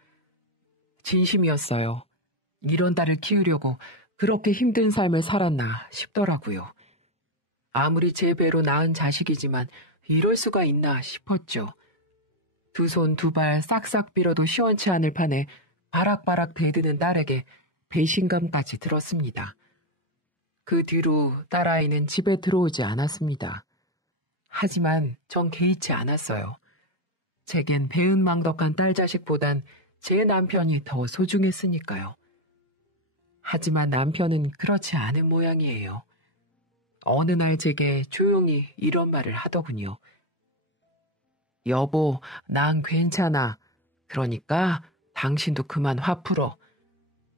진심이었어요. 이런 딸을 키우려고 그렇게 힘든 삶을 살았나 싶더라고요. 아무리 제 배로 낳은 자식이지만 이럴 수가 있나 싶었죠. 두 손 두 발 싹싹 빌어도 시원치 않을 판에 바락바락 대드는 딸에게 배신감까지 들었습니다. 그 뒤로 딸아이는 집에 들어오지 않았습니다. 하지만 전 개의치 않았어요. 제겐 배은망덕한 딸 자식보단 제 남편이 더 소중했으니까요. 하지만 남편은 그렇지 않은 모양이에요. 어느 날 제게 조용히 이런 말을 하더군요. 여보, 난 괜찮아. 그러니까 당신도 그만 화 풀어.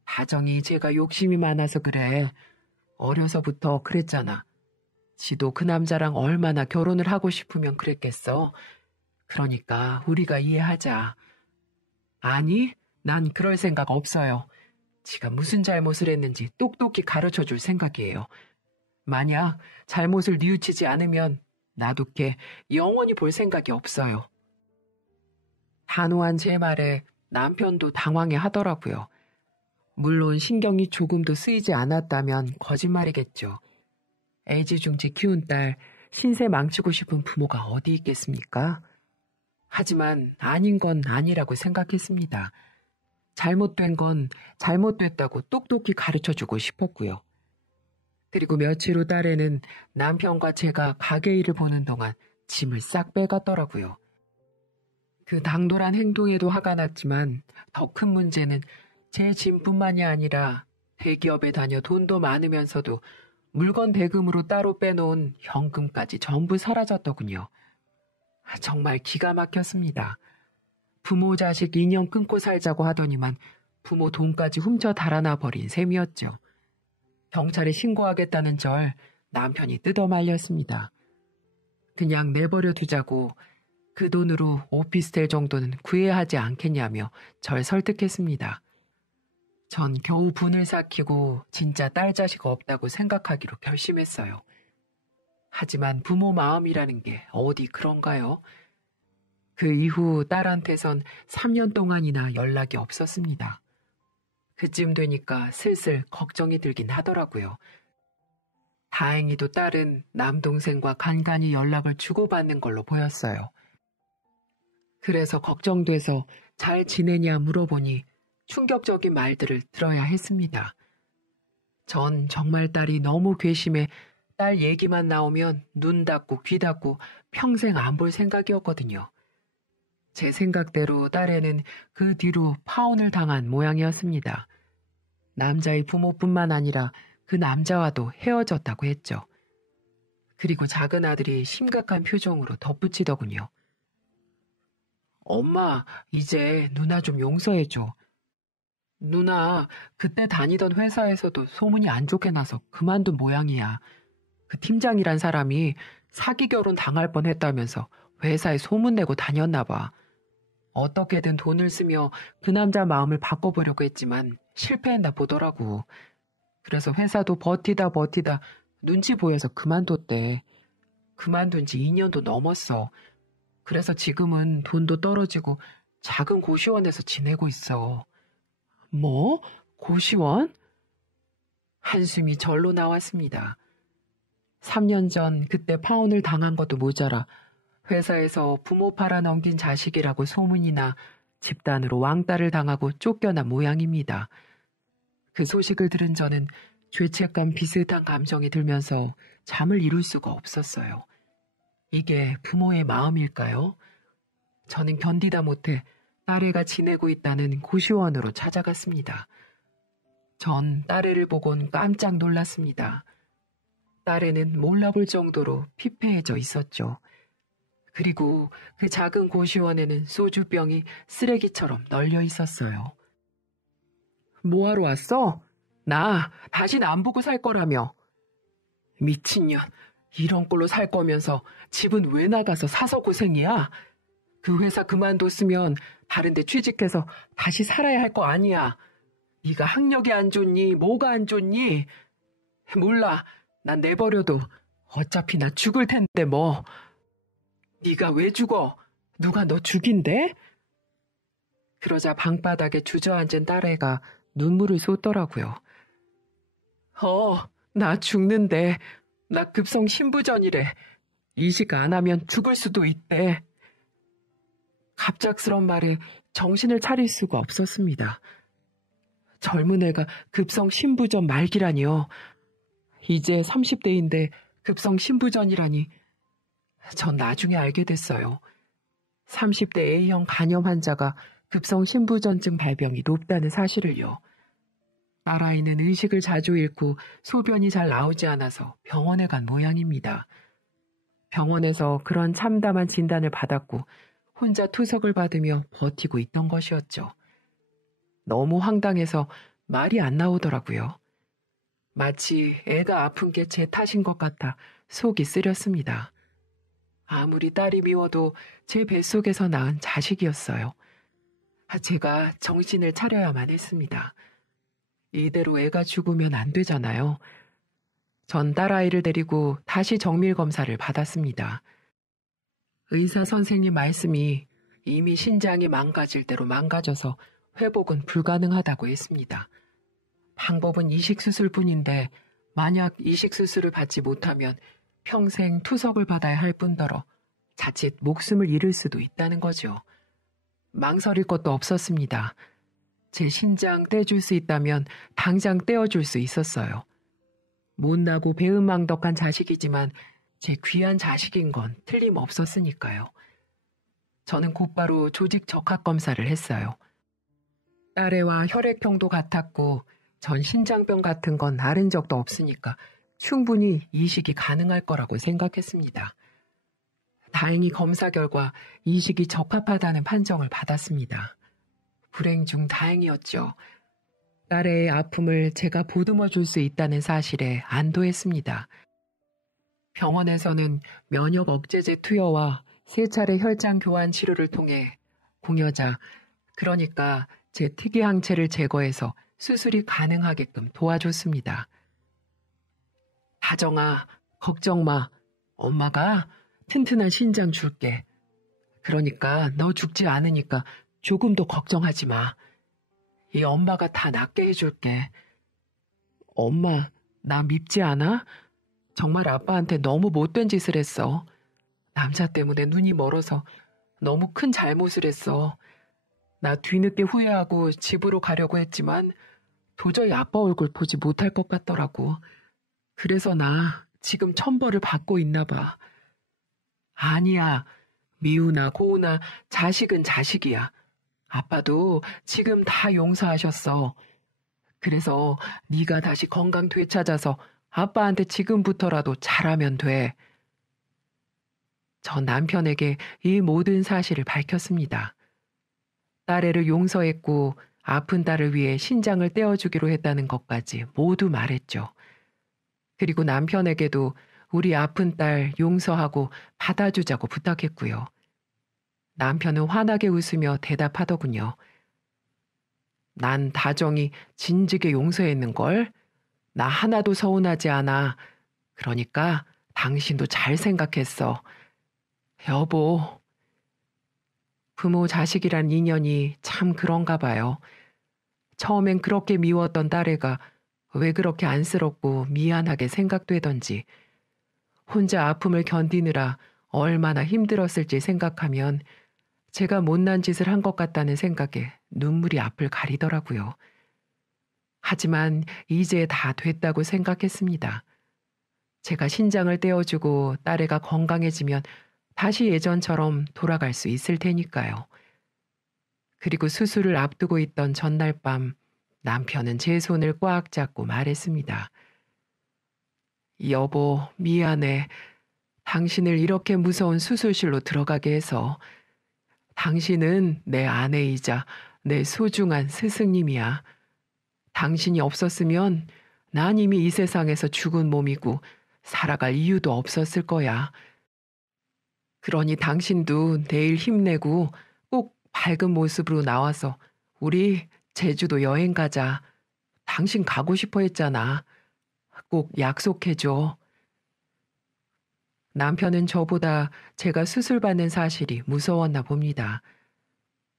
다정히 제가 욕심이 많아서 그래. 어려서부터 그랬잖아. 지도 그 남자랑 얼마나 결혼을 하고 싶으면 그랬겠어. 그러니까 우리가 이해하자. 아니, 난 그럴 생각 없어요. 지가 무슨 잘못을 했는지 똑똑히 가르쳐줄 생각이에요. 만약 잘못을 뉘우치지 않으면 나도 걔 영원히 볼 생각이 없어요. 단호한 제 말에 남편도 당황해 하더라고요. 물론 신경이 조금도 쓰이지 않았다면 거짓말이겠죠. 애지중지 키운 딸, 신세 망치고 싶은 부모가 어디 있겠습니까? 하지만 아닌 건 아니라고 생각했습니다. 잘못된 건 잘못됐다고 똑똑히 가르쳐주고 싶었고요. 그리고 며칠 후 딸에는 남편과 제가 가게 일을 보는 동안 짐을 싹 빼갔더라고요. 그 당돌한 행동에도 화가 났지만 더 큰 문제는 제 짐뿐만이 아니라 대기업에 다녀 돈도 많으면서도 물건 대금으로 따로 빼놓은 현금까지 전부 사라졌더군요. 정말 기가 막혔습니다. 부모 자식 인연 끊고 살자고 하더니만 부모 돈까지 훔쳐 달아나 버린 셈이었죠. 경찰에 신고하겠다는 절 남편이 뜯어 말렸습니다. 그냥 내버려 두자고 그 돈으로 오피스텔 정도는 구해야 하지 않겠냐며 절 설득했습니다. 전 겨우 분을 삭히고 진짜 딸 자식 없다고 생각하기로 결심했어요. 하지만 부모 마음이라는 게 어디 그런가요? 그 이후 딸한테선 3년 동안이나 연락이 없었습니다. 그쯤 되니까 슬슬 걱정이 들긴 하더라고요. 다행히도 딸은 남동생과 간간히 연락을 주고받는 걸로 보였어요. 그래서 걱정돼서 잘 지내냐 물어보니 충격적인 말들을 들어야 했습니다. 전 정말 딸이 너무 괘씸해 딸 얘기만 나오면 눈 닫고 귀 닫고 평생 안 볼 생각이었거든요. 제 생각대로 딸애는 그 뒤로 파혼을 당한 모양이었습니다. 남자의 부모뿐만 아니라 그 남자와도 헤어졌다고 했죠. 그리고 작은 아들이 심각한 표정으로 덧붙이더군요. 엄마, 이제 누나 좀 용서해줘. 누나, 그때 다니던 회사에서도 소문이 안 좋게 나서 그만둔 모양이야. 그 팀장이란 사람이 사기 결혼 당할 뻔했다면서 회사에 소문내고 다녔나 봐. 어떻게든 돈을 쓰며 그 남자 마음을 바꿔보려고 했지만 실패했나 보더라고. 그래서 회사도 버티다 눈치 보여서 그만뒀대. 그만둔 지 2년도 넘었어. 그래서 지금은 돈도 떨어지고 작은 고시원에서 지내고 있어. 뭐? 고시원? 한숨이 절로 나왔습니다. 3년 전 그때 파혼을 당한 것도 모자라 회사에서 부모 팔아넘긴 자식이라고 소문이 나 집단으로 왕따를 당하고 쫓겨난 모양입니다. 그 소식을 들은 저는 죄책감 비슷한 감정이 들면서 잠을 이룰 수가 없었어요. 이게 부모의 마음일까요? 저는 견디다 못해 딸애가 지내고 있다는 고시원으로 찾아갔습니다. 전 딸애를 보곤 깜짝 놀랐습니다. 딸애는 몰라볼 정도로 피폐해져 있었죠. 그리고 그 작은 고시원에는 소주병이 쓰레기처럼 널려 있었어요. 뭐하러 왔어? 나 다신 안 보고 살 거라며. 미친년, 이런 꼴로 살 거면서 집은 왜 나가서 사서 고생이야? 그 회사 그만뒀으면 다른 데 취직해서 다시 살아야 할 거 아니야. 네가 학력이 안 좋니? 뭐가 안 좋니? 몰라, 난 내버려도 어차피 나 죽을 텐데 뭐. 네가 왜 죽어? 누가 너 죽인대? 그러자 방바닥에 주저앉은 딸애가 눈물을 쏟더라고요. 나 죽는데. 나 급성 신부전이래. 이식 안 하면 죽을 수도 있대. 갑작스런 말에 정신을 차릴 수가 없었습니다. 젊은 애가 급성 신부전 말기라니요. 이제 30대인데 급성 신부전이라니. 전 나중에 알게 됐어요. 30대 A형 간염 환자가 급성 신부전증 발병이 높다는 사실을요. 딸아이는 의식을 자주 잃고 소변이 잘 나오지 않아서 병원에 간 모양입니다. 병원에서 그런 참담한 진단을 받았고 혼자 투석을 받으며 버티고 있던 것이었죠. 너무 황당해서 말이 안 나오더라고요. 마치 애가 아픈 게 제 탓인 것 같아 속이 쓰렸습니다. 아무리 딸이 미워도 제 뱃속에서 낳은 자식이었어요. 제가 정신을 차려야만 했습니다. 이대로 애가 죽으면 안 되잖아요. 전 딸아이를 데리고 다시 정밀 검사를 받았습니다. 의사 선생님 말씀이 이미 신장이 망가질 대로 망가져서 회복은 불가능하다고 했습니다. 방법은 이식수술뿐인데 만약 이식수술을 받지 못하면 평생 투석을 받아야 할 뿐더러 자칫 목숨을 잃을 수도 있다는 거죠. 망설일 것도 없었습니다. 제 신장 떼줄 수 있다면 당장 떼어줄 수 있었어요. 못나고 배은망덕한 자식이지만 제 귀한 자식인 건 틀림없었으니까요. 저는 곧바로 조직 적합 검사를 했어요. 딸애와 혈액형도 같았고 전 신장병 같은 건 앓은 적도 없으니까 충분히 이식이 가능할 거라고 생각했습니다. 다행히 검사 결과 이식이 적합하다는 판정을 받았습니다. 불행 중 다행이었죠. 딸의 아픔을 제가 보듬어 줄 수 있다는 사실에 안도했습니다. 병원에서는 면역 억제제 투여와 3차례 혈장 교환 치료를 통해 공여자, 그러니까 제 특이항체를 제거해서 수술이 가능하게끔 도와줬습니다. 다정아, 걱정 마. 엄마가 튼튼한 신장 줄게. 그러니까 너 죽지 않으니까 조금도 걱정하지 마. 이 엄마가 다 낫게 해줄게. 엄마, 나 밉지 않아? 정말 아빠한테 너무 못된 짓을 했어. 남자 때문에 눈이 멀어서 너무 큰 잘못을 했어. 나 뒤늦게 후회하고 집으로 가려고 했지만 도저히 아빠 얼굴 보지 못할 것 같더라고. 그래서 나 지금 천벌을 받고 있나 봐. 아니야. 미우나 고우나 자식은 자식이야. 아빠도 지금 다 용서하셨어. 그래서 네가 다시 건강 되찾아서 아빠한테 지금부터라도 잘하면 돼. 전 남편에게 이 모든 사실을 밝혔습니다. 딸애를 용서했고 아픈 딸을 위해 신장을 떼어주기로 했다는 것까지 모두 말했죠. 그리고 남편에게도 우리 아픈 딸 용서하고 받아주자고 부탁했고요. 남편은 환하게 웃으며 대답하더군요. 난 다정히 진즉에 용서했는걸. 나 하나도 서운하지 않아. 그러니까 당신도 잘 생각했어. 여보. 부모 자식이란 인연이 참 그런가 봐요. 처음엔 그렇게 미웠던 딸애가 왜 그렇게 안쓰럽고 미안하게 생각되던지, 혼자 아픔을 견디느라 얼마나 힘들었을지 생각하면 제가 못난 짓을 한 것 같다는 생각에 눈물이 앞을 가리더라고요. 하지만 이제 다 됐다고 생각했습니다. 제가 신장을 떼어주고 딸애가 건강해지면 다시 예전처럼 돌아갈 수 있을 테니까요. 그리고 수술을 앞두고 있던 전날 밤 남편은 제 손을 꽉 잡고 말했습니다. 여보, 미안해. 당신을 이렇게 무서운 수술실로 들어가게 해서. 당신은 내 아내이자 내 소중한 스승님이야. 당신이 없었으면 난 이미 이 세상에서 죽은 몸이고 살아갈 이유도 없었을 거야. 그러니 당신도 내일 힘내고 꼭 밝은 모습으로 나와서 우리 제주도 여행 가자. 당신 가고 싶어 했잖아. 꼭 약속해줘. 남편은 저보다 제가 수술받는 사실이 무서웠나 봅니다.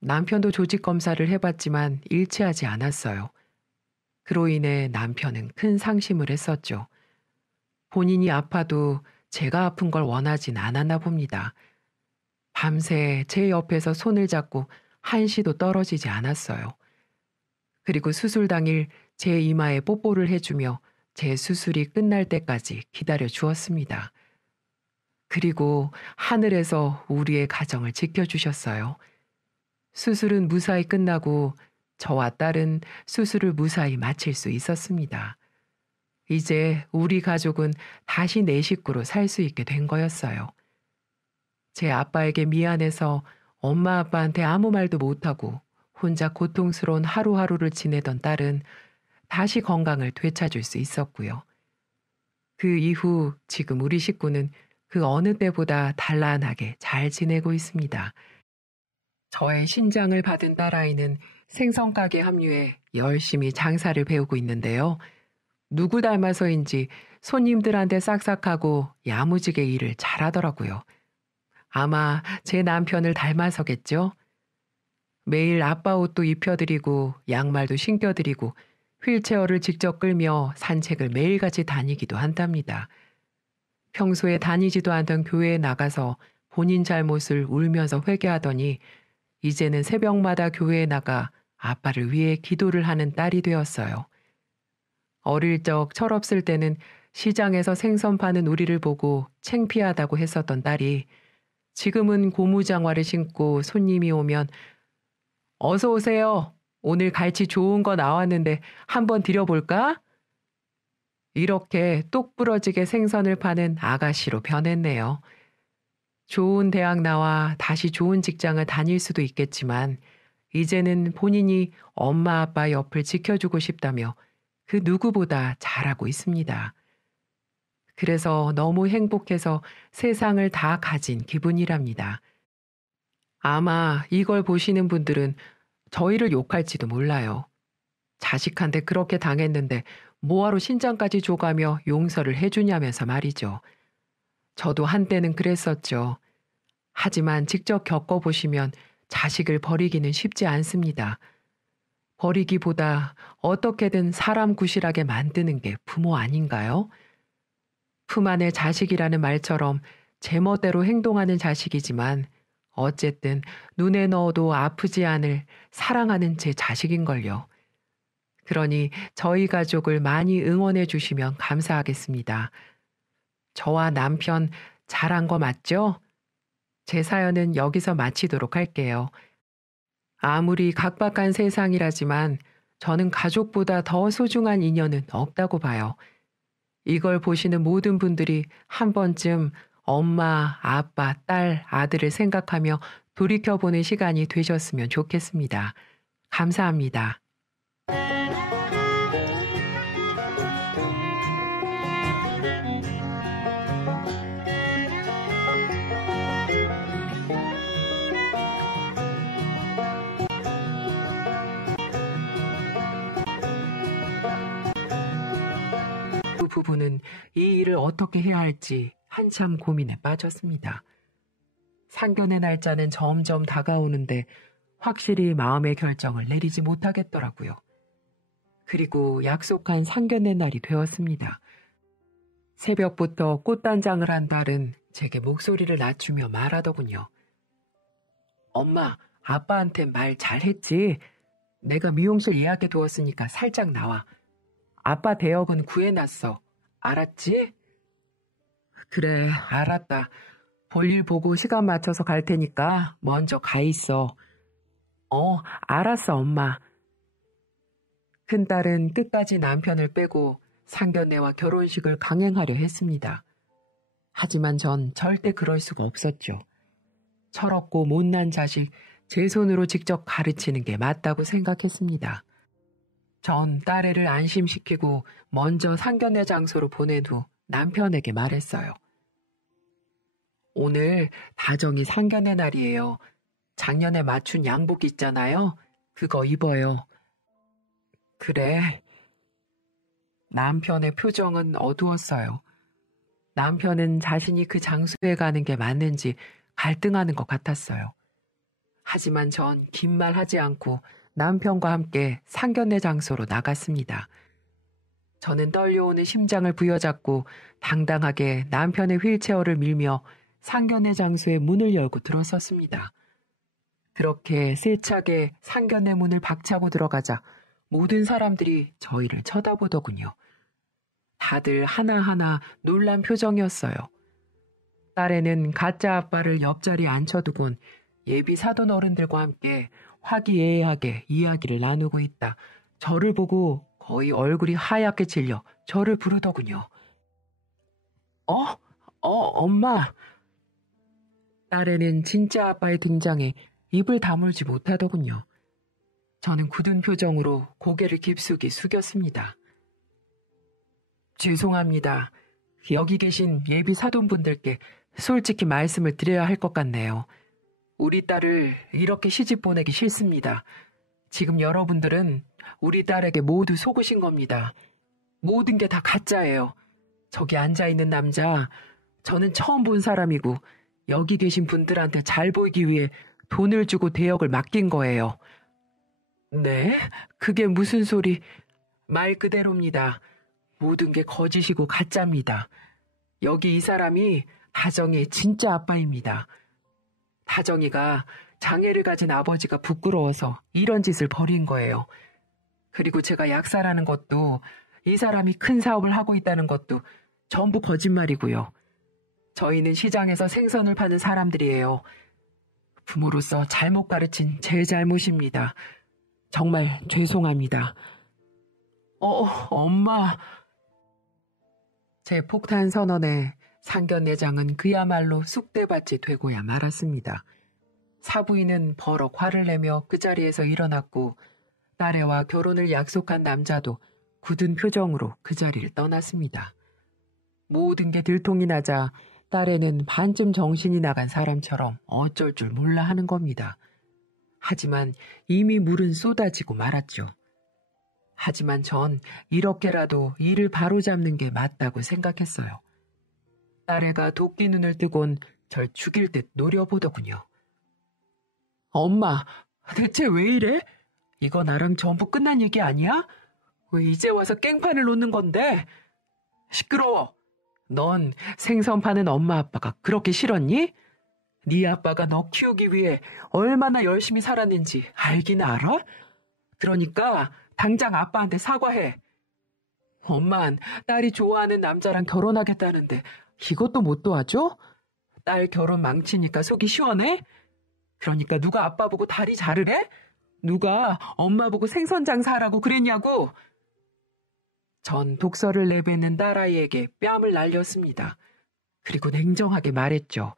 남편도 조직 검사를 해봤지만 일치하지 않았어요. 그로 인해 남편은 큰 상심을 했었죠. 본인이 아파도 제가 아픈 걸 원하진 않았나 봅니다. 밤새 제 옆에서 손을 잡고 한시도 떨어지지 않았어요. 그리고 수술 당일 제 이마에 뽀뽀를 해주며 제 수술이 끝날 때까지 기다려 주었습니다. 그리고 하늘에서 우리의 가정을 지켜주셨어요. 수술은 무사히 끝나고 저와 딸은 수술을 무사히 마칠 수 있었습니다. 이제 우리 가족은 다시 내 식구로 살 수 있게 된 거였어요. 제 아빠에게 미안해서 엄마 아빠한테 아무 말도 못하고 혼자 고통스러운 하루하루를 지내던 딸은 다시 건강을 되찾을 수 있었고요. 그 이후 지금 우리 식구는 그 어느 때보다 단란하게 잘 지내고 있습니다. 저의 신장을 받은 딸아이는 생선가게 합류해 열심히 장사를 배우고 있는데요. 누구 닮아서인지 손님들한테 싹싹하고 야무지게 일을 잘하더라고요. 아마 제 남편을 닮아서겠죠? 매일 아빠 옷도 입혀드리고 양말도 신겨드리고 휠체어를 직접 끌며 산책을 매일같이 다니기도 한답니다. 평소에 다니지도 않던 교회에 나가서 본인 잘못을 울면서 회개하더니 이제는 새벽마다 교회에 나가 아빠를 위해 기도를 하는 딸이 되었어요. 어릴 적 철없을 때는 시장에서 생선 파는 우리를 보고 창피하다고 했었던 딸이 지금은 고무장화를 신고 손님이 오면 어서 오세요. 오늘 갈치 좋은 거 나왔는데 한번 드려볼까? 이렇게 똑부러지게 생선을 파는 아가씨로 변했네요. 좋은 대학 나와 다시 좋은 직장을 다닐 수도 있겠지만 이제는 본인이 엄마 아빠 옆을 지켜주고 싶다며 그 누구보다 잘하고 있습니다. 그래서 너무 행복해서 세상을 다 가진 기분이랍니다. 아마 이걸 보시는 분들은 저희를 욕할지도 몰라요. 자식한테 그렇게 당했는데 뭐하러 신장까지 줘가며 용서를 해주냐면서 말이죠. 저도 한때는 그랬었죠. 하지만 직접 겪어보시면 자식을 버리기는 쉽지 않습니다. 버리기보다 어떻게든 사람 구실하게 만드는 게 부모 아닌가요? 품 안의 자식이라는 말처럼 제멋대로 행동하는 자식이지만 어쨌든 눈에 넣어도 아프지 않을 사랑하는 제 자식인걸요. 그러니 저희 가족을 많이 응원해 주시면 감사하겠습니다. 저와 남편 잘한 거 맞죠? 제 사연은 여기서 마치도록 할게요. 아무리 각박한 세상이라지만 저는 가족보다 더 소중한 인연은 없다고 봐요. 이걸 보시는 모든 분들이 한 번쯤 엄마, 아빠, 딸, 아들을 생각하며 돌이켜보는 시간이 되셨으면 좋겠습니다. 감사합니다. 그 부부는 이 일을 어떻게 해야 할지 한참 고민에 빠졌습니다. 상견례 날짜는 점점 다가오는데 확실히 마음의 결정을 내리지 못하겠더라고요. 그리고 약속한 상견례 날이 되었습니다. 새벽부터 꽃단장을 한 딸은 제게 목소리를 낮추며 말하더군요. 엄마, 아빠한테 말 잘했지? 내가 미용실 예약해 두었으니까 살짝 나와. 아빠 대역은 구해놨어. 알았지? 그래, 알았다. 볼일 보고 시간 맞춰서 갈 테니까 먼저 가 있어. 알았어, 엄마. 큰딸은 끝까지 남편을 빼고 상견례와 결혼식을 강행하려 했습니다. 하지만 전 절대 그럴 수가 없었죠. 철없고 못난 자식 제 손으로 직접 가르치는 게 맞다고 생각했습니다. 전 딸애를 안심시키고 먼저 상견례 장소로 보낸 후 남편에게 말했어요. 오늘 다정이 상견례 날이에요. 작년에 맞춘 양복 있잖아요. 그거 입어요. 그래. 남편의 표정은 어두웠어요. 남편은 자신이 그 장소에 가는 게 맞는지 갈등하는 것 같았어요. 하지만 전 긴 말 하지 않고 남편과 함께 상견례 장소로 나갔습니다. 저는 떨려오는 심장을 부여잡고 당당하게 남편의 휠체어를 밀며 상견례 장소의 문을 열고 들어섰습니다. 그렇게 세차게 상견례 문을 박차고 들어가자 모든 사람들이 저희를 쳐다보더군요. 다들 하나하나 놀란 표정이었어요. 딸애는 가짜 아빠를 옆자리에 앉혀두곤 예비 사돈 어른들과 함께 화기애애하게 이야기를 나누고 있다 저를 보고 거의 얼굴이 하얗게 질려 저를 부르더군요. 엄마. 딸애는 진짜 아빠의 등장에 입을 다물지 못하더군요. 저는 굳은 표정으로 고개를 깊숙이 숙였습니다. 죄송합니다. 여기 계신 예비 사돈분들께 솔직히 말씀을 드려야 할 것 같네요. 우리 딸을 이렇게 시집 보내기 싫습니다. 지금 여러분들은 우리 딸에게 모두 속으신 겁니다. 모든 게 다 가짜예요. 저기 앉아있는 남자, 저는 처음 본 사람이고 여기 계신 분들한테 잘 보이기 위해 돈을 주고 대역을 맡긴 거예요. 네? 그게 무슨 소리? 말 그대로입니다. 모든 게 거짓이고 가짜입니다. 여기 이 사람이 다정이의 진짜 아빠입니다. 다정이가 장애를 가진 아버지가 부끄러워서 이런 짓을 벌인 거예요. 그리고 제가 약사라는 것도 이 사람이 큰 사업을 하고 있다는 것도 전부 거짓말이고요. 저희는 시장에서 생선을 파는 사람들이에요. 부모로서 잘못 가르친 제 잘못입니다. 정말 죄송합니다. 엄마. 제 폭탄 선언에 상견례장은 그야말로 쑥대밭이 되고야 말았습니다. 사부인은 버럭 화를 내며 그 자리에서 일어났고 딸애와 결혼을 약속한 남자도 굳은 표정으로 그 자리를 떠났습니다. 모든 게 들통이 나자 딸애는 반쯤 정신이 나간 사람처럼 어쩔 줄 몰라 하는 겁니다. 하지만 이미 물은 쏟아지고 말았죠. 하지만 전 이렇게라도 일을 바로잡는 게 맞다고 생각했어요. 딸애가 도끼 눈을 뜨곤 절 죽일 듯 노려보더군요. 엄마, 대체 왜 이래? 이거 나랑 전부 끝난 얘기 아니야? 왜 이제 와서 깽판을 놓는 건데? 시끄러워. 넌 생선 파는 엄마 아빠가 그렇게 싫었니? 네 아빠가 너 키우기 위해 얼마나 열심히 살았는지 알긴 알아? 그러니까 당장 아빠한테 사과해. 엄만 딸이 좋아하는 남자랑 결혼하겠다는데 이것도 못 도와줘? 딸 결혼 망치니까 속이 시원해? 그러니까 누가 아빠 보고 다리 자르래? 누가 엄마 보고 생선 장사하라고 그랬냐고? 전 독서를 내뱉는 딸아이에게 뺨을 날렸습니다. 그리고 냉정하게 말했죠.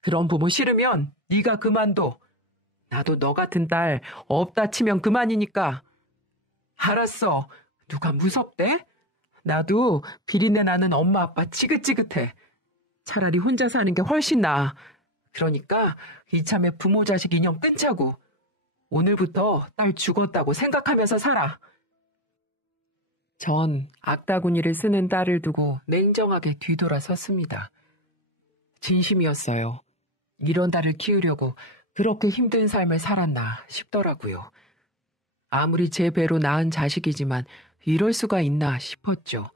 그런 부모 싫으면 네가 그만둬. 나도 너 같은 딸 없다 치면 그만이니까. 알았어. 누가 무섭대? 나도 비린내 나는 엄마 아빠 지긋지긋해. 차라리 혼자 사는 게 훨씬 나아. 그러니까 이참에 부모 자식 인연 끊자고. 오늘부터 딸 죽었다고 생각하면서 살아. 전 악다구니를 쓰는 딸을 두고 냉정하게 뒤돌아섰습니다. 진심이었어요. 이런 딸을 키우려고 그렇게 힘든 삶을 살았나 싶더라고요. 아무리 제 배로 낳은 자식이지만 이럴 수가 있나 싶었죠.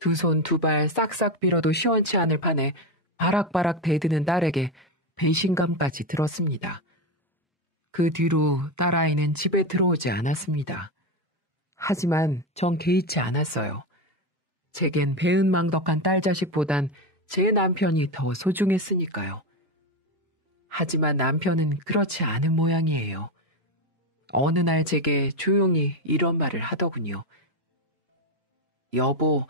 두 손 두 발 싹싹 빌어도 시원치 않을 판에 바락바락 대드는 딸에게 배신감까지 들었습니다. 그 뒤로 딸아이는 집에 들어오지 않았습니다. 하지만 전 개의치 않았어요. 제겐 배은망덕한 딸 자식보단 제 남편이 더 소중했으니까요. 하지만 남편은 그렇지 않은 모양이에요. 어느 날 제게 조용히 이런 말을 하더군요. 여보,